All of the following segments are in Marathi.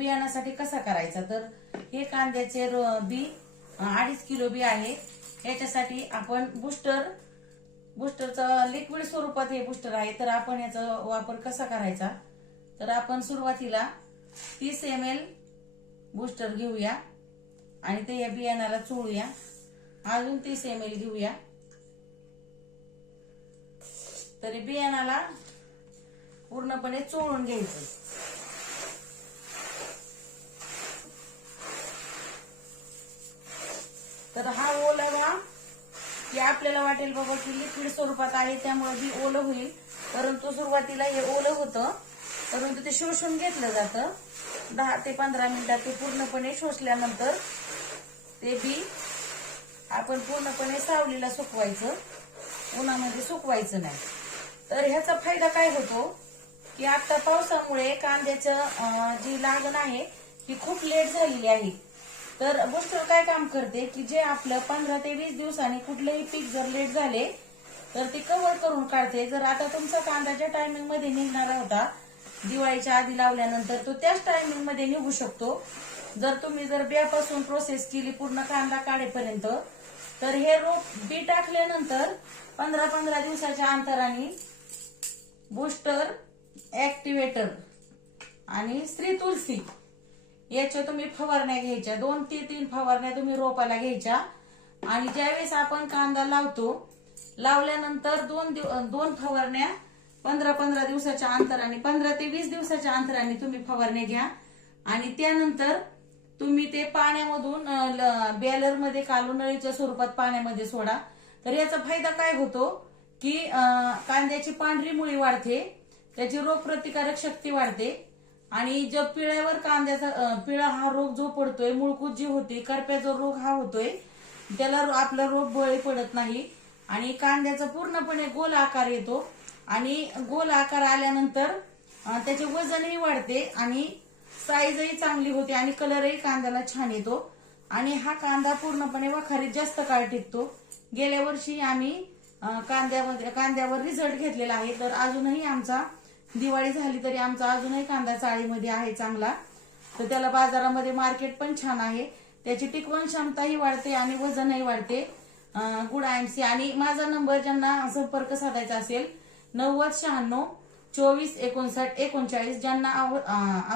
बियाण्यासाठी कसा करायचा, तर हे कांद्याचे बी 2.5 किलो बी आहे. याच्यासाठी आपण बुस्टरचं लिक्विड स्वरूपात हे बुस्टर आहे. तर आपण याचा वापर कसा करायचा, तर आपण सुरुवातीला 30 ml बुस्टर घेऊया आणि ते या बियाण्याला चोळूया. अजून 30 ml घेऊया. तरी बियाणाला पूर्णपणे चोळून घ्यायचं. तर हा ओलावा की आपल्याला वाटेल बाबा की लिक्विड स्वरूपात आहे त्यामुळे बी ओलं होईल, परंतु सुरुवातीला हे ओलं होतं, परंतु ते शोषून घेतलं जातं. 10 ते 15 मिनिटात ते पूर्णपणे शोषल्यानंतर ते बी आपण पूर्णपणे सावलीला सुकवायचं, उन्हामध्ये सुकवायचं नाही. तर ह्याचा फायदा काय होतो की आता पावसामुळे कांद्याचं जी लागण आहे ती खूप लेट झालेली आहे. तर बुस्टर काय काम करते की जे आपलं 15 ते 20 दिवसांनी कुठलंही पीक जर लेट झाले तर ते कव्हर करून काढते. जर आता तुमचा कांदा ज्या टायमिंग मध्ये निघणारा होता दिवाळीच्या आधी लावल्यानंतर तो त्याच टायमिंग मध्ये निघू शकतो. जर तुम्ही बियापासून प्रोसेस केली पूर्ण कांदा काढेपर्यंत, तर हे रोप बी टाकल्यानंतर 15-15 दिवसाच्या अंतराने बुस्टर, ऍक्टिव्हेटर आणि स्त्री तुलसी याच्या तुम्ही फवारण्या घ्यायच्या. 2 ते 3 फवारण्या तुम्ही रोपाला घ्यायच्या. आणि ज्यावेळेस आपण कांदा लावल्यानंतर 2 फवारण्या 15-15 दिवसाच्या अंतराने, 15 ते 20 दिवसाच्या अंतराने तुम्ही फवारण्या घ्या. आणि त्यानंतर तुम्ही ते पाण्यामधून बॅलर मध्ये काढून नळीच्या स्वरूपात पाण्यामध्ये सोडा. तर याचा फायदा काय होतो की कांद्याची पांढरी मुळी वाढते, त्याची रोगप्रतिकारक शक्ती वाढते. आणि जो पिळ्यावर कांद्याचा पिळा हा रोग जो पडतोय, मुळकूत जी होती, करप्याचा रोग हा होतोय, त्याला आपला रोग बळी पडत नाही. आणि कांद्याचा पूर्णपणे गोल आकार येतो. आणि गोल आकार आल्यानंतर त्याचे वजनही वाढते आणि साईजही चांगली होते आणि कलरही कांद्याला छान येतो. आणि हा कांदा पूर्णपणे वखारीत जास्त काळ टिकतो. गेल्या वर्षी आम्ही कांद्यावर रिझल्ट घेतलेला आहे. तर अजूनही आमचा दिवाळी झाली तरी आमचा अजूनही कांदा चाळीमध्ये आहे चांगला. तर त्याला बाजारामध्ये मार्केट पण छान आहे. त्याची टिकवण क्षमताही वाढते आणि वजनही वाढते. Good IMC. आणि माझा नंबर ज्यांना संपर्क साधायचा असेल 9096 24 59 39. ज्यांना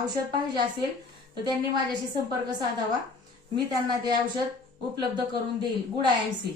औषध पाहिजे असेल तर त्यांनी माझ्याशी संपर्क साधावा. मी त्यांना ते औषध उपलब्ध करून देईल. Good IMC.